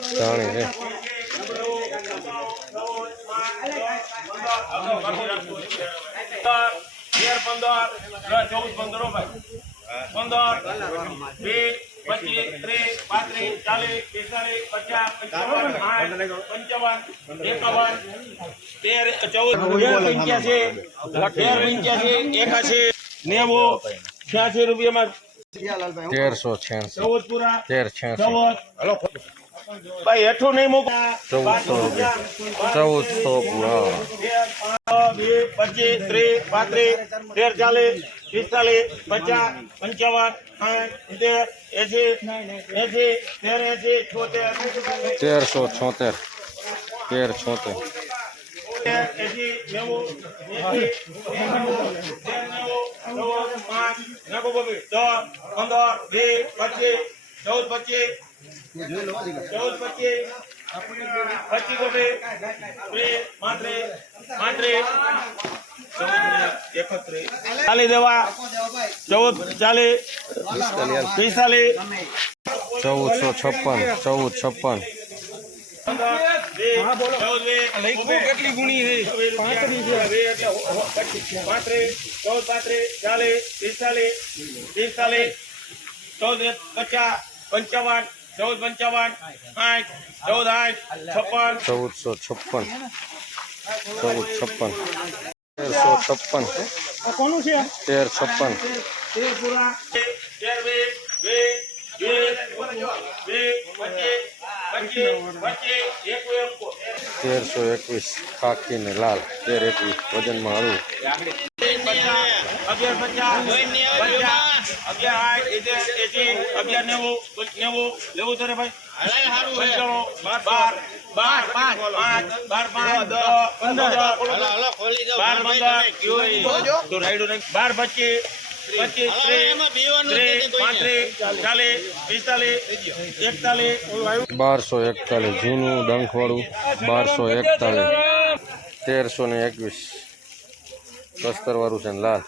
ધાણી છે પંદર બે પચીસ ત્રીસ પાંત્રીસ ચાલીસ પિસ્તાલીસ પચાસ પંચાવન એકાવન તેર ચૌદ તેર પંચ્યાસી તેર પંચ્યાસી એકાશી નેવું છ્યાસી રૂપિયામાં ચૌદ પૂરા ભાઈ હેઠું નહીં મૂકા. ચૌદસો રૂપિયા ચૌદસો પૂરા બે પચીસ ત્રીસ પાંત્રીસ તેર ચાલીસ પિસ્તાલીસ પચાસ પંચાવન સાઠ સિત્તેર એસી એસી તેર એસી છોતેર. તેરસો છોતેર. તેર છોતેર. તેર એસી નેવું એસી નેવું તેર નેવું ચૌદ પાંચ નાખો બબી દસ પંદર વીસ પચીસ ચૌદ પચીસ ચૌદ પચીસ પચીસ પાંત્રીસ પાંત્રીસ ચાલી દેવા ચૌદ ચાલીસ પિસ્તાલીસ ચૌદસો છપ્પન ચૌદ છપ્પન કેટલી ગુણી ચૌદ પાંત્રીસ ચાલીસ પિસ્તાલીસ પિસ્તાલીસ ચૌદ પચાસ પંચાવન ચૌદ પંચાવન આઠ ચૌદ આઠ છપ્પન ચૌદસો છપ્પન ચૌદ છપ્પન તેરસો છપ્પન કોનું છે તેર છપ્પન તેર પૂરા તેર બે બે બે બે પચીસ પચીસ પચીસ એક એક તેરસો એકવીસ ખાકી ને લાલ તેર એકવીસ વજનમાં હળવું અગિયાર પચાસ પચાસ અગિયાર આઠ એસી એસી અગિયાર નેવું નેવું લેવું તારે ભાઈ? પંચાણું બાર બાર બાર પાંચ પાંચ બાર પાંચ દસ પંદર બાર પંદર બાર પચીસ પચીસ ત્રીસ ત્રીસ પાંત્રીસ ચાલીસ પિસ્તાલીસ એકતાલીસ. બારસો એકતાલીસ જૂનું ડંખવાળું બારસો એકતાલીસ. તેરસો ને એકવીસ. કસ્તરવાળું છે ને લાલ.